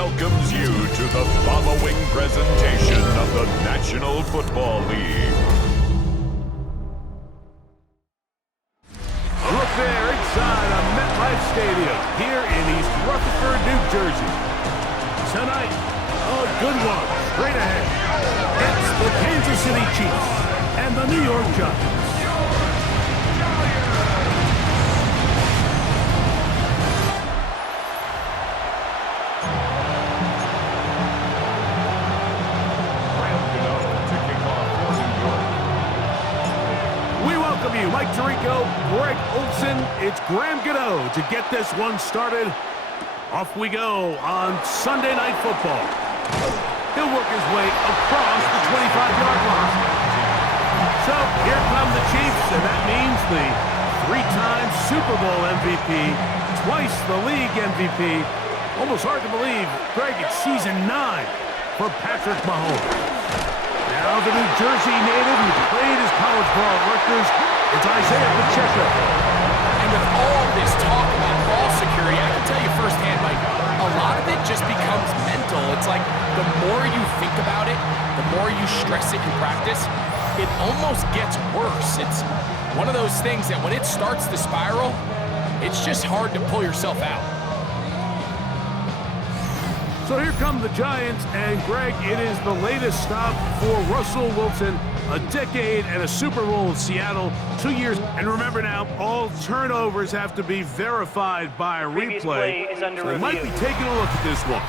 welcomes you to the following presentation of the National Football League. A look there inside of MetLife Stadium here in East Rutherford, New Jersey. Tonight, a good one straight ahead. It's the Kansas City Chiefs and the New York Giants. Mike Tirico, Greg Olson, it's Graham Gano to get this one started. Off we go on Sunday Night Football. He'll work his way across the 25-yard line. So here come the Chiefs, and that means the three-time Super Bowl MVP, twice the league MVP. Almost hard to believe, Greg, it's season 9 for Patrick Mahomes. Now the New Jersey native who played his college ball at Rutgers, it's Isaiah Pacheco. And with all this talk about ball security, I can tell you firsthand, Mike, a lot of it just becomes mental. It's like the more you think about it, the more you stress it in practice, it almost gets worse. It's one of those things that when it starts to spiral, it's just hard to pull yourself out. So here come the Giants, and Greg, it is the latest stop for Russell Wilson. A decade and a Super Bowl in Seattle, 2 years. And remember now, all turnovers have to be verified by a replay. So they might be taking a look at this one.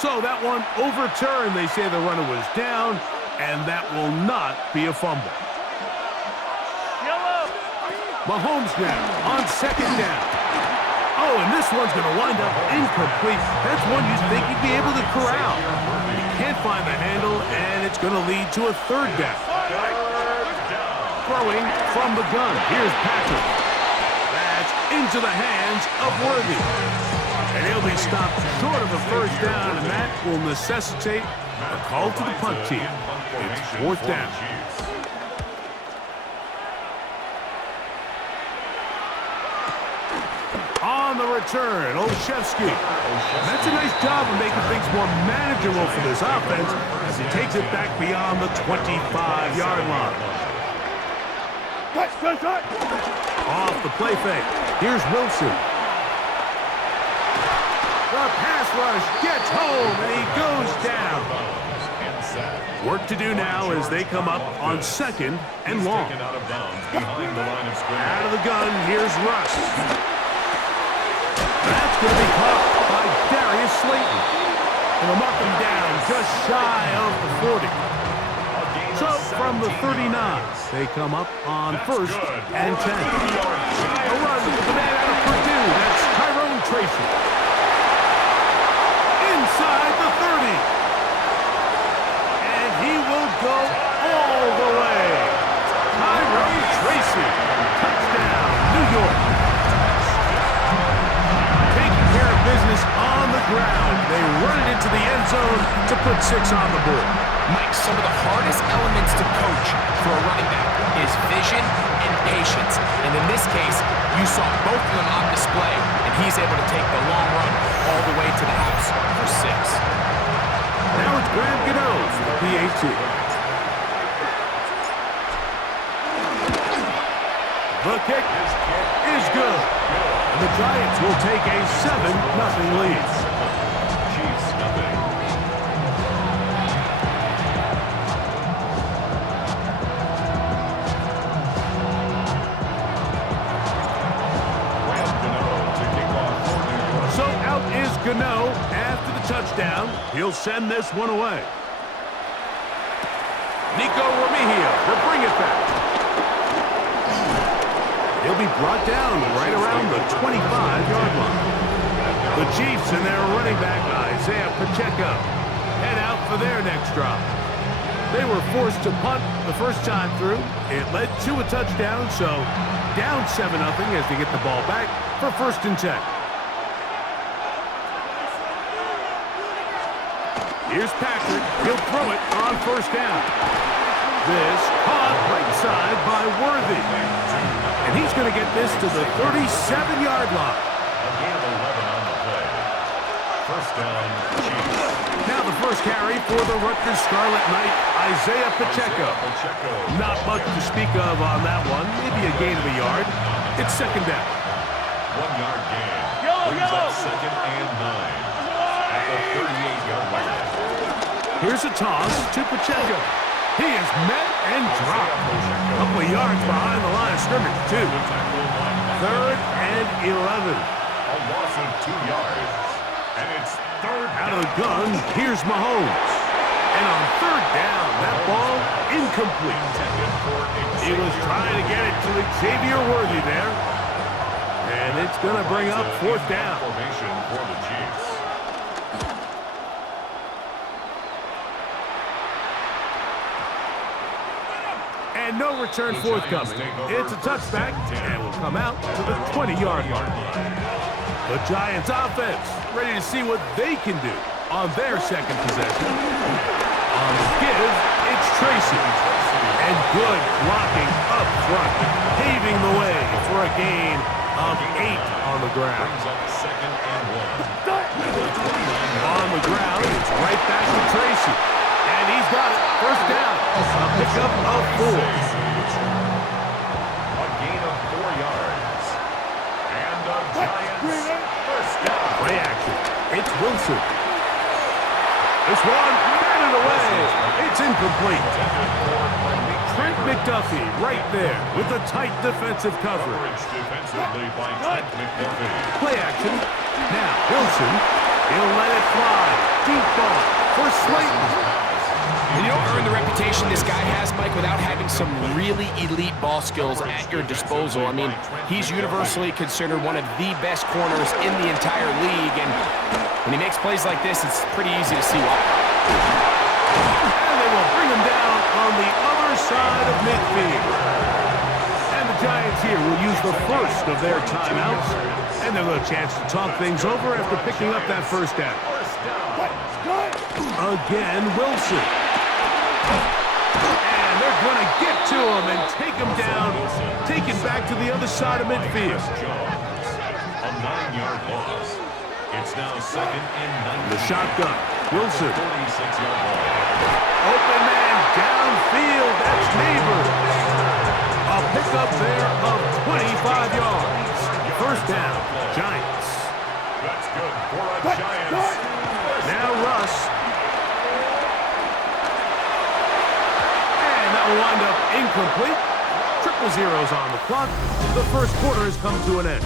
So that one overturned. They say the runner was down, and that will not be a fumble. Mahomes now on second down. Oh, and this one's going to wind up incomplete. That's one you'd think he'd be able to corral. He can't find the handle, and it's going to lead to a third down. Throwing from the gun. Here's Patrick. That's into the hands of Worthy. And he'll be stopped short of a first down, and that will necessitate a call to the punt team. It's fourth down. On the return, Olszewski. That's a nice job of making things more manageable for this offense as he takes it back beyond the 25-yard line. Off the play fake. Here's Wilson. The pass rush gets home, and he goes down. Work to do now as they come up on second and long. Out of the gun, here's Russ. That's going to be caught by Darius Slayton. And they'll mark him down just shy of the 40. So from the 39, they come up on first and 10. A run with the man out of Purdue. That's Tyrone Tracy. Inside the 30. And he will go all the way. Tyrone Tracy. Touchdown, New York. Business on the ground. They run it into the end zone to put 6 on the board. Mike, some of the hardest elements to coach for a running back is vision and patience. And in this case, you saw both of them on display, and he's able to take the long run all the way to the house for 6. Now it's Graham Gano for the PAT. The kick is good. The Giants will take a 7-0 lead. Chiefs nothing. So out is Gano after the touchdown. He'll send this one away. Nico Remigio will bring it back. He'll be brought down right around the 25-yard line. The Chiefs and their running back, Isaiah Pacheco, head out for their next drop. They were forced to punt the first time through. It led to a touchdown, so down 7-0 as they get the ball back for first and 10. Here's Patrick. He'll throw it on first down. This caught right side by Worthy. And he's going to get this to the 37-yard line. A gain of 11 on the play. First down, Chiefs. Now the first carry for the Rutgers Scarlet Knight, Isaiah Pacheco. Not much to speak of on that one. Maybe a gain of a yard. It's second down. 1 yard gain. Brings up second and 9 at the 38-yard line. Here's a toss to Pacheco. He is met and dropped. A couple of yards behind the line of scrimmage, too. Third and 11. A loss of 2 yards. And it's third out of the gun. Here's Mahomes. And on third down, that ball incomplete. He was trying to get it to Xavier Worthy there. And it's going to bring up fourth down. Formation for the Chiefs. And no return forthcoming. It's a touchback, and will come out to the 20-yard line. The Giants offense ready to see what they can do on their second possession. On the give, it's Tracy. And good blocking up front, paving the way for a gain of 8 on the ground. Second and 1. On the ground, it's right back to Tracy. And he's got it. First down. A pickup of 4. A gain of 4 yards. And the Giants first down. Play action. It's Wilson. This one batted away. It's incomplete. Trent McDuffie right there with the tight defensive coverage. Defensively by Trent McDuffie. Play action. Now Wilson. He'll let it fly. Deep ball for Slayton. And you don't earn the reputation this guy has, Mike, without having some really elite ball skills at your disposal. I mean, he's universally considered one of the best corners in the entire league, and when he makes plays like this, it's pretty easy to see why. And they will bring him down on the other side of midfield. And the Giants here will use the first of their timeouts, and they'll have a chance to talk things over after picking up that first down. Again, Wilson. And they're going to get to him and take him down, take it back to the other side of midfield. A 9-yard loss. It's now second and 9. The shotgun. Wilson. 46-yard line. Open man downfield. That's Neighbors. A pickup there of 25 yards. First down, Giants. That's good for a Giants. Now Russ. And that will wind up incomplete. Triple zeros on the clock. The first quarter has come to an end.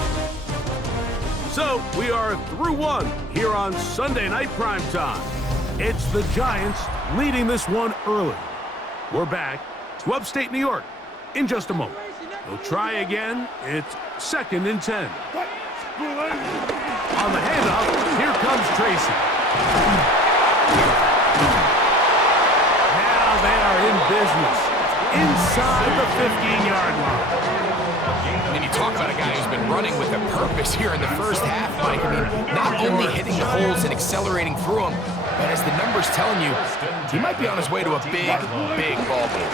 So we are through one here on Sunday Night Primetime. It's the Giants leading this one early. We're back to upstate New York in just a moment. They'll try again. It's second and 10. On the handoff, here comes Tracy. Now they are in business inside the 15-yard line. And you talk about a guy who's been running with a purpose here in the first half, Mike. I mean, not only hitting the holes and accelerating through them, but as the numbers telling you, he might be on his way to a big, big ball game.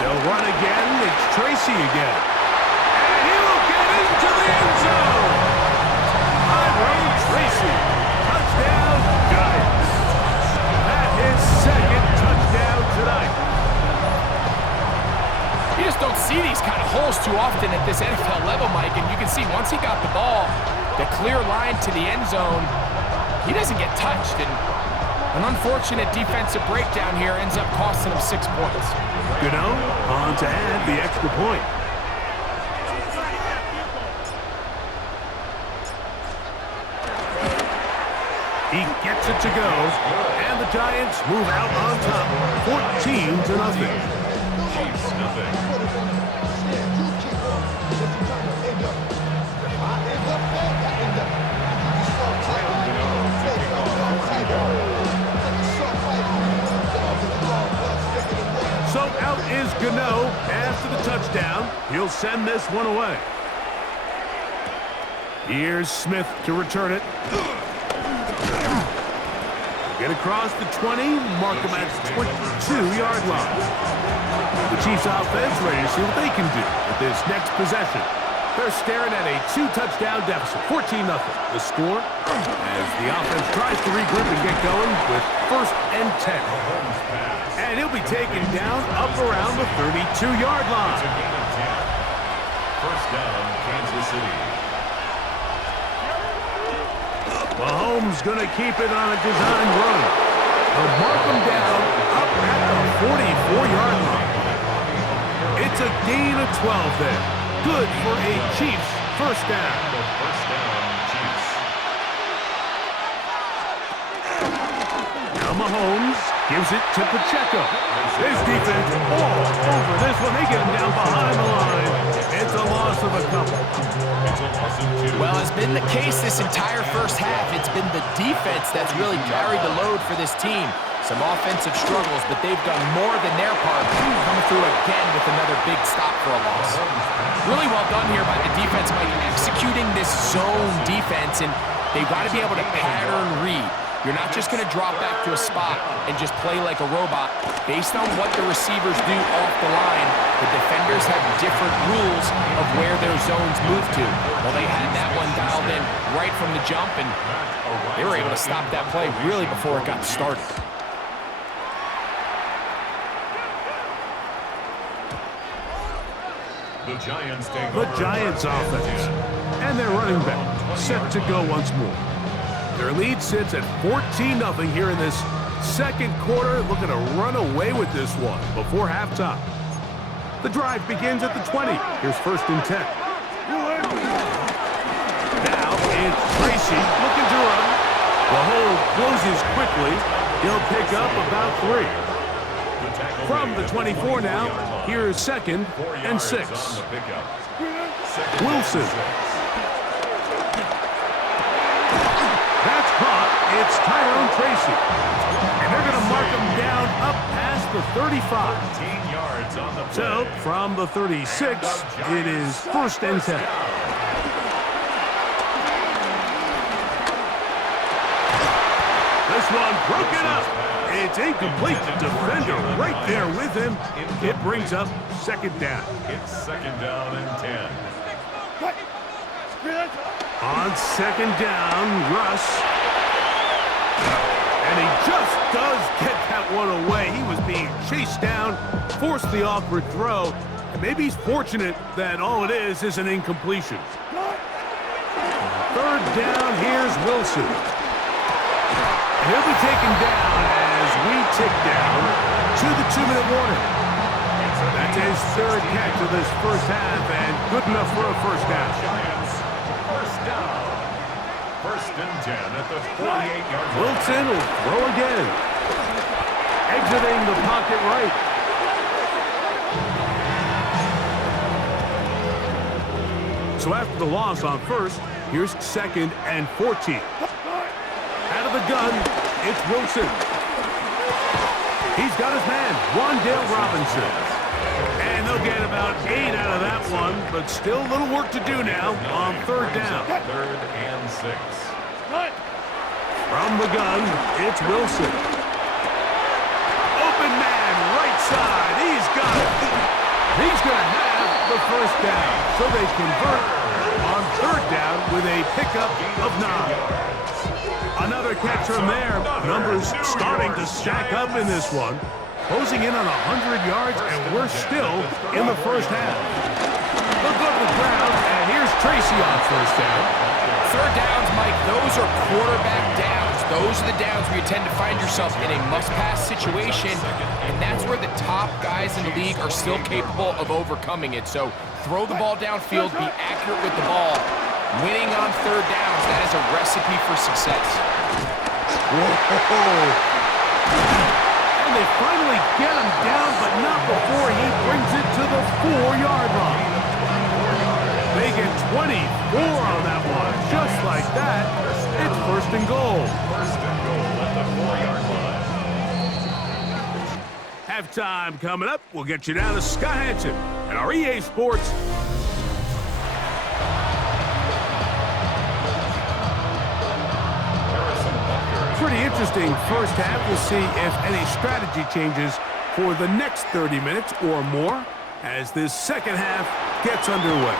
They'll run again. It's Tracy again. And he will get into the end zone. Tyrone Tracy. Touchdown, Giants. That is second touchdown tonight. You just don't see these kind of holes too often at this NFL level, Mike. And you can see once he got the ball, the clear line to the end zone, he doesn't get touched. And an unfortunate defensive breakdown here ends up costing him 6 points. Gano on to add the extra point. He gets it to go, and the Giants move out on top, 14-0. Chiefs nothing. So out is Gano after the touchdown. He'll send this one away. Here's Smith to return it. Get across the 20, mark them at the 22-yard line. The Chiefs offense ready to see what they can do with this next possession. They're staring at a 2-touchdown deficit, 14-0. The score as the offense tries to regroup and get going with 1st and 10. And he'll be taken down up around the 32-yard line. First down, Kansas City. Mahomes going to keep it on a design run. They'll mark him down up at the 44-yard line. It's a gain of 12 there. Good for a Chiefs first down. First down, Chiefs. Now Mahomes gives it to Pacheco. His defense all over this one. They get him down behind the line. It's a loss of a couple. It's a loss of 2. Well, it's been the case this entire first half. It's been the defense that's really carried the load for this team. Some offensive struggles, but they've done more than their part, coming through again with another big stop for a loss. Really well done here by the defense, Mike, executing this zone defense, and they've got to be able to pattern read. You're not just going to drop back to a spot and just play like a robot. Based on what the receivers do off the line, the defenders have different rules of where their zones move to. Well, they had that one dialed in right from the jump, and they were able to stop that play really before it got started. The Giants take The Giants offense. And their running back set to go once more. Their lead sits at 14-0 here in this second quarter. Looking to run away with this one before halftime. The drive begins at the 20. Here's 1st and 10. Now it's Tracy looking to run. The hole closes quickly. He'll pick up about 3. From the 24 now, here's 2nd and 6. Wilson. That's caught. It's Tyrone Tracy. And they're going to mark him down up past the 35. So, from the 36, it is 1st and 10. This one broken up. It's incomplete. Defender right there with him. It brings up 2nd down. It's 2nd down and 10. On 2nd down, Russ. And he just does get that one away. He was being chased down, forced the awkward throw. And maybe he's fortunate that all it is an incompletion. 3rd down, here's Wilson. He'll be taken down as we tick down to the 2-minute warning. That's his 3rd catch of this first half, and good enough for a first down. Giants, first down. 1st and 10 at the 48-yard line. Wilson will throw again. Exiting the pocket right. So after the loss on 1st, here's 2nd and 14. Out of the gun, it's Wilson. He's got his man, Wan'Dale Robinson. And they'll get about 8 out of that one, but still a little work to do now on 3rd down. 3rd and 6. From the gun, it's Wilson. Open man, right side. He's got it. He's going to have the first down. So they convert on 3rd down with a pickup of 9. Another catch from there. Numbers starting to stack up in this one. Closing in on 100 yards, and we're still in the first half. They'll go to the ground, and here's Tracy on 1st down. 3rd downs, Mike, those are quarterback downs. Those are the downs where you tend to find yourself in a must-pass situation, and that's where the top guys in the league are still capable of overcoming it. So throw the ball downfield, be accurate with the ball. Winning on 3rd downs, that is a recipe for success. Whoa. And they finally get him down, but not before he brings it to the 4-yard line. They get 24 on that one. Just like that, it's 1st and goal. 1st and goal at the 4-yard line. Halftime coming up. We'll get you down to Scott Hansen at our EA Sports. Pretty interesting first half. We'll see if any strategy changes for the next 30 minutes or more as this second half gets underway.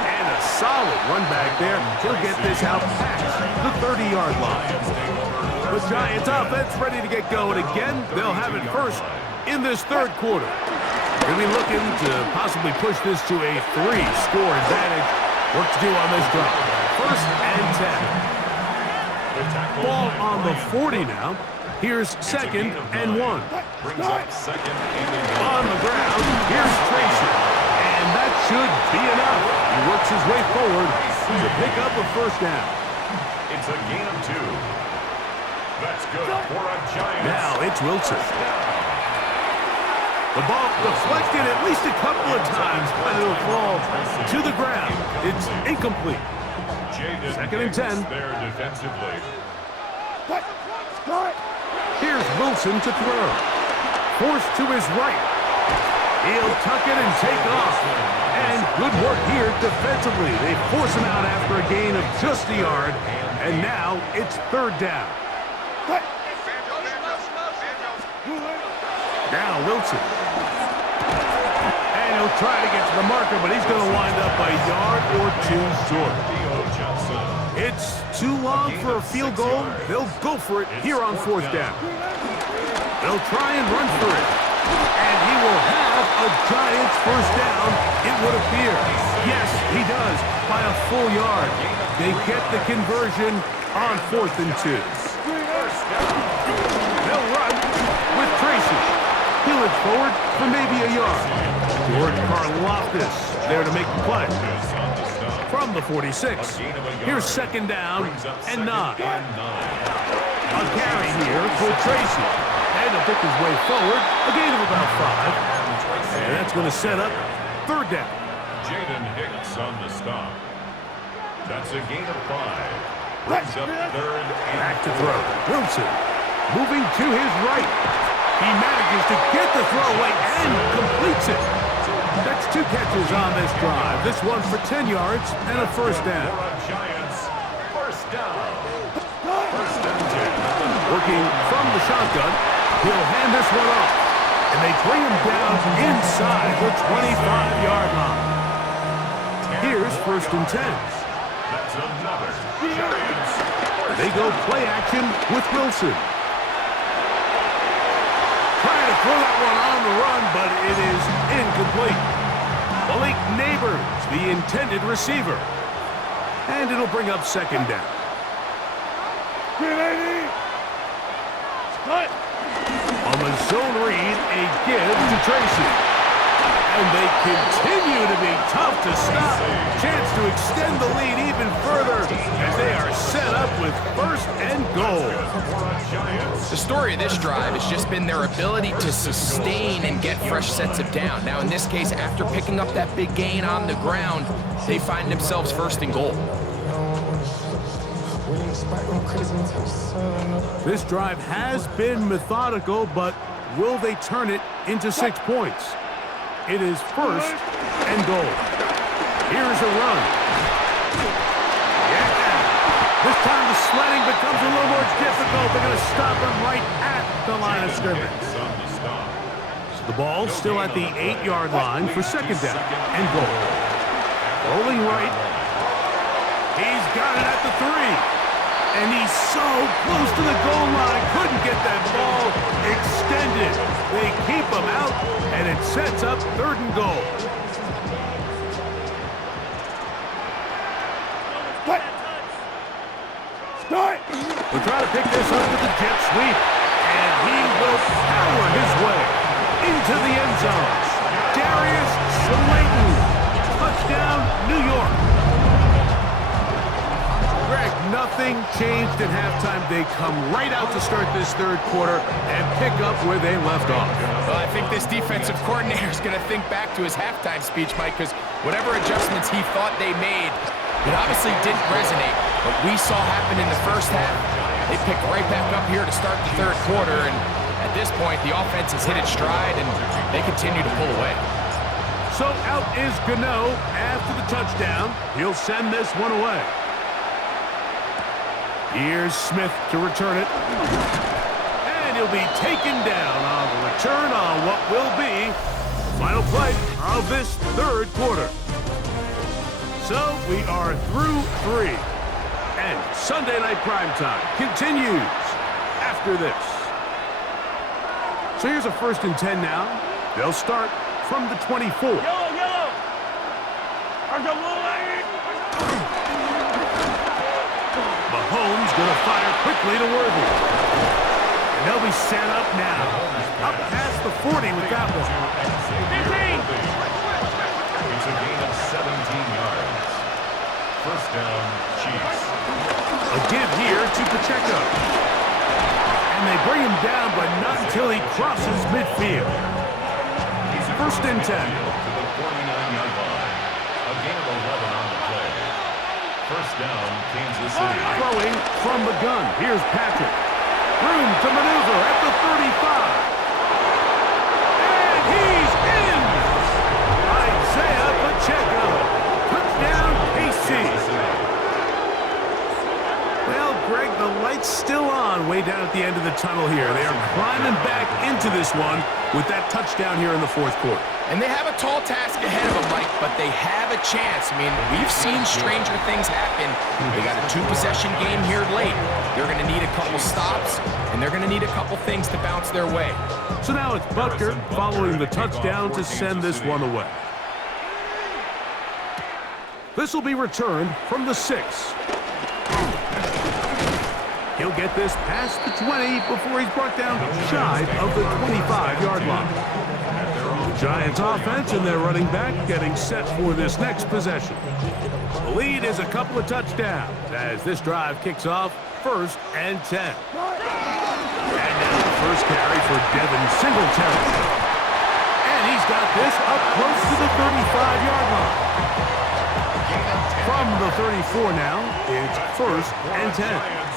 And a solid run back there. He'll get this out past the 30-yard line. The Giants offense ready to get going again. They'll have it first in this third quarter. They'll be looking to possibly push this to a 3-score advantage. Work to do on this drive. First and 10. Ball on the 40 now. Here's second and 1. On the ground, here's Tracy. And that should be enough. He works his way forward to pick up a first down. It's a gain of 2. That's good for a Giants. Now it's Wilson. The ball deflected at least a couple of times, but it'll fall to the ground. It's incomplete. Second and 10. There defensively. Here's Wilson to throw. Forced to his right. He'll tuck it and take off. And good work here defensively. They force him out after a gain of just a yard. And now it's third down. Now Wilson. And he'll try to get to the marker, but he's going to wind up a yard or 2 short. It's too long for a field goal. They'll go for it here on fourth down. They'll try and run for it. And he will have a Giants first down, it would appear. Yes, he does, by a full yard. They get the conversion on 4th and 2. They'll run with Tracy. He'll look forward for maybe a yard. George Karlaftis there to make the play. From the 46, here's second down and 9. A carry here for Tracy. And he'll pick his way forward, a gain of about 5. And that's going to set up third down. Jaden Hicks on the stop. That's a gain of 5. Brings up third and back to throw. Wilson moving to his right. He manages to get the throw away and completes it. That's 2 catches on this drive. This one for 10 yards and a first down. First down. First and 10. Working from the shotgun, he'll hand this one off. And they bring him down inside the 25-yard line. Here's first and 10. That's another Giants. They go play action with Wilson. Trying to throw that one on the run, but it is incomplete. Malik Neighbors, the intended receiver. And it'll bring up second down. On the zone read, a give to Tracy. And they continue to be tough to stop. Chance to extend the lead even further as they are set up with first and goal. The story of this drive has just been their ability to sustain and get fresh sets of down. Now, in this case, after picking up that big gain on the ground, they find themselves first and goal. This drive has been methodical, but will they turn it into 6 points? It is first and goal. Here's a run. Yeah. This time the sledding becomes a little more difficult. They're going to stop him right at the line of scrimmage. So the ball still at the 8-yard line for second down and goal. Rolling right. He's got it at the 3. And he's so close to the goal line. Couldn't get that ball extended. They keep him out, and it sets up third and goal. We'll try to pick this up with the jet sweep. And he will power his way into the end zone. Darius Slayton. Touchdown, New York. Greg, nothing changed at halftime. They come right out to start this third quarter and pick up where they left off. Well, I think this defensive coordinator is going to think back to his halftime speech, Mike, because whatever adjustments he thought they made, it obviously didn't resonate. What we saw happen in the first half, they picked right back up here to start the third quarter, and at this point, the offense has hit its stride, and they continue to pull away. So out is Gano after the touchdown. He'll send this one away. Here's Smith to return it. And he'll be taken down on the return on what will be the final play of this third quarter. So we are through 3. And Sunday Night Primetime continues after this. So here's a 1st and 10 now. They'll start from the 24. Yellow! Mahomes going to fire quickly to Worthy. And they'll be set up now. Up past the 40 with that one. 15! It's a gain of 17 yards. First down, Chiefs. A give here to Pacheco. And they bring him down, but not until he crosses midfield. 1st and 10. To the 49-yard line. A gain of 11 on the play. First down, Kansas City. Throwing from the gun. Here's Patrick. Room to maneuver at the 35. And he's in! Isaiah Pacheco. Touchdown, KC. Well, Greg, the light's still on way down at the end of the tunnel here. They are climbing back into this one with that touchdown here in the 4th quarter. And they have a tall task ahead of them, Mike, but they have a chance. I mean, we've seen stranger things happen. They got a 2-possession game here late. They're going to need a couple stops, and they're going to need a couple things to bounce their way. So now it's Butker following the touchdown to send this one away. This will be returned from the 6. He'll get this past the 20 before he's brought down shy of the 25-yard line. The Giants offense and their running back getting set for this next possession. The lead is a couple of touchdowns as this drive kicks off 1st and 10. And now the first carry for Devin Singletary. And he's got this up close to the 35-yard line. From the 34 now, it's 1st and 10.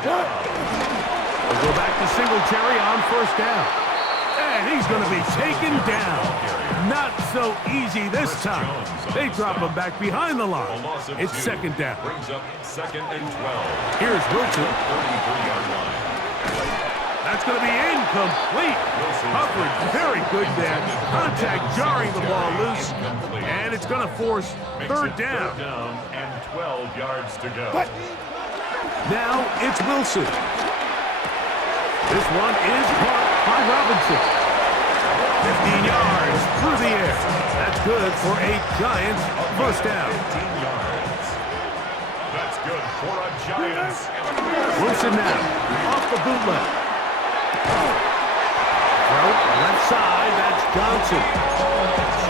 We'll go back to Singletary on 1st down. And he's going to be taken down. Not so easy this time. They drop him back behind the line. It's 2nd down. Brings up 2nd and 12. Here's Wilson. 33-yard line. That's going to be incomplete. Coverage very good there. Contact jarring the ball loose. And it's going to force 3rd down. 3rd down and 12 yards to go. Now it's Wilson. This one is caught by Robinson. 15 yards through the air. That's good for a Giants 1st down. 15 yards. That's good for a Giants. Wilson now off the bootleg. Throw left side. That's Johnson.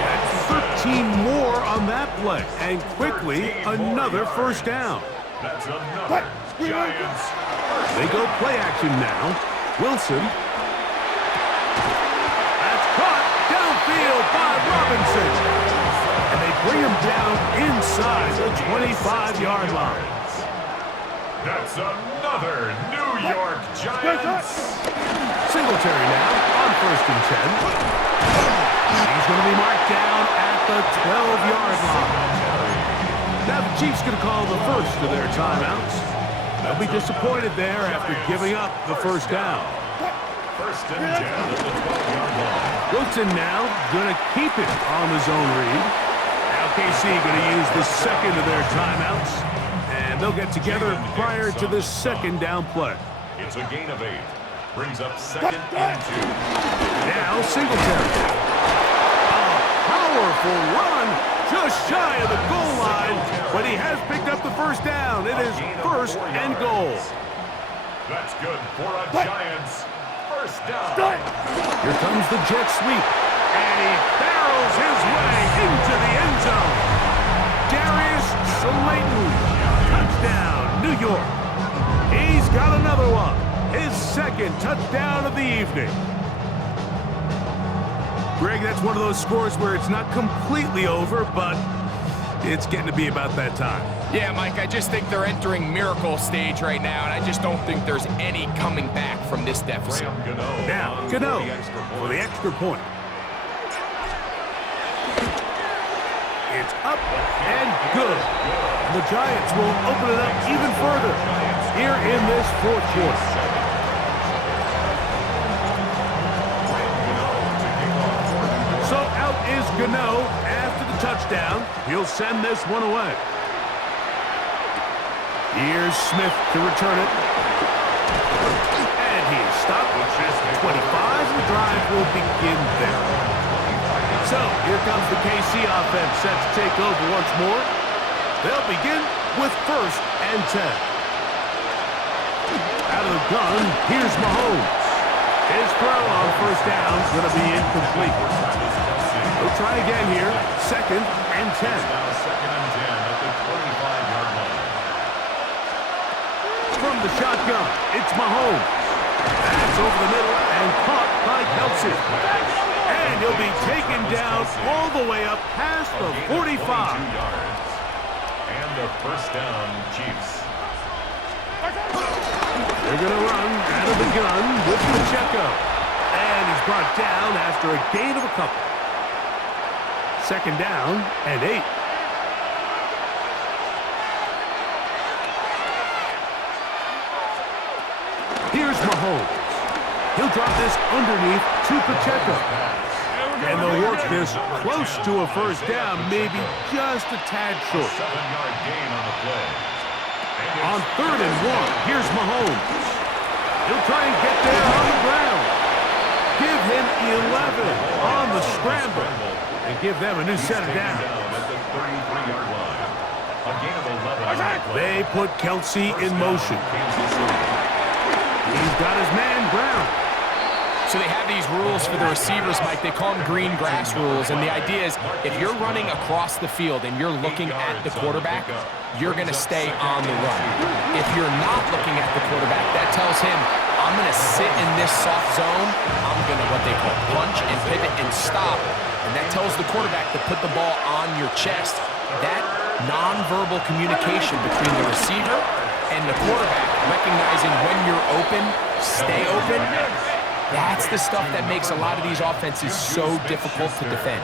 That's 13 more on that play. And quickly another 1st down. That's another Giants. They go play action now. Wilson. That's caught downfield by Robinson. And they bring him down inside the 25-yard line. That's another New York Giants. Singletary now on 1st and 10. He's going to be marked down at the 12-yard line. Now the Chiefs going to call the first of their timeouts. They'll be disappointed there after giving up the 1st down. 1st and 10 at the 12-yard line. Wilson now going to keep it on the zone read. Now KC going to use the 2nd of their timeouts. And they'll get together prior to this 2nd down play. It's a gain of 8. Brings up 2nd and 2. Now Singletary. A powerful run just shy of the goal line, but he has picked up the 1st down. It is 1st and goal. That's good for a Giants 1st down. Here comes the jet sweep, and he barrels his way into the end zone. Darius Slayton, touchdown, New York. He's got another one, his 2nd touchdown of the evening. Greg, that's one of those scores where it's not completely over, but it's getting to be about that time. Yeah, Mike, I just think they're entering miracle stage right now, and I just don't think there's any coming back from this deficit. Now, Gano for the extra point. It's up and good. And the Giants will open it up even further here in this fourth quarter. So out is Gano after the touchdown. He'll send this one away. Here's Smith to return it. And he's stopped at 25. The drive will begin there. So here comes the KC offense set to take over once more. They'll begin with 1st and 10. Out of the gun, here's Mahomes. His throw on 1st down is going to be incomplete. He'll try again here. 2nd and 10. 2nd and 10 at the 25-yard line. From the shotgun, it's Mahomes. That's over the middle and caught by Kelsey. And he'll be taken down all the way up past the 45. And the 1st down, Chiefs. They're going to run out of the gun with Pacheco. And he's brought down after a gain of a couple. 2nd down and 8. Here's Mahomes. He'll drop this underneath to Pacheco. And they'll work this close to a 1st down, maybe just a tad short. 7-yard gain on the play. On 3rd and 1, here's Mahomes. He'll try and get there on the ground. Give him 11 on the scramble. And give them a new set of downs. At the 33-yard line. A gain of 11 on the play. They put Kelsey in motion. He's got his man Brown. So they have these rules for the receivers, Mike. They call them green grass rules. And the idea is if you're running across the field and you're looking at the quarterback, you're going to stay on the run. If you're not looking at the quarterback, that tells him, I'm going to sit in this soft zone. I'm going to what they call punch and pivot and stop. And that tells the quarterback to put the ball on your chest. That nonverbal communication between the receiver and the quarterback, recognizing when you're open, stay open, that's the stuff that makes a lot of these offenses so difficult to defend.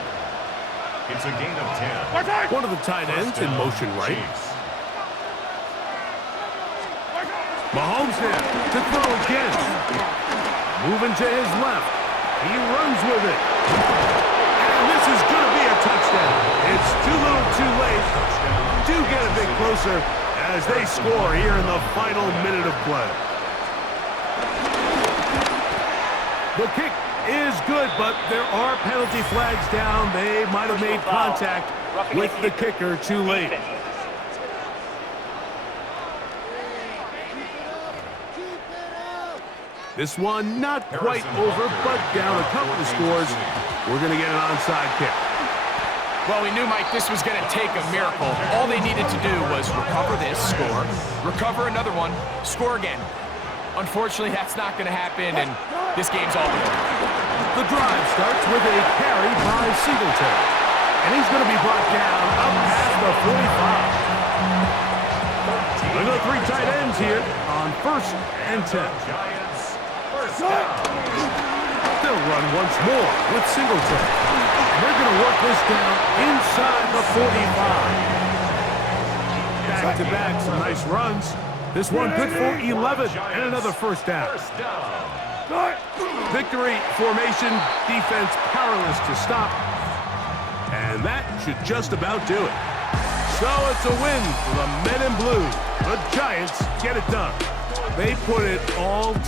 It's a gain of 10. One of the tight ends in motion right. Mahomes there to throw again. Moving to his left. He runs with it. And this is going to be a touchdown. It's too little too late. Do get a bit closer as they score here in the final minute of play. The kick is good, but there are penalty flags down. They might have made contact with the kicker too late. This one not quite over, but down a couple of scores. We're going to get an onside kick. Well, we knew, Mike, this was going to take a miracle. All they needed to do was recover this, score, recover another one, score again. Unfortunately, that's not going to happen, and this game's all over. The drive starts with a carry by Singletary. And he's going to be brought down up past the 45. Look at the 3 tight ends here on 1st and 10. They'll run once more with Singletary. And they're going to work this down inside the 45. Back-to-back, some nice runs. This one good for 11 and another 1st down. Victory formation, defense powerless to stop. And that should just about do it. So it's a win for the men in blue. The Giants get it done. They put it all together.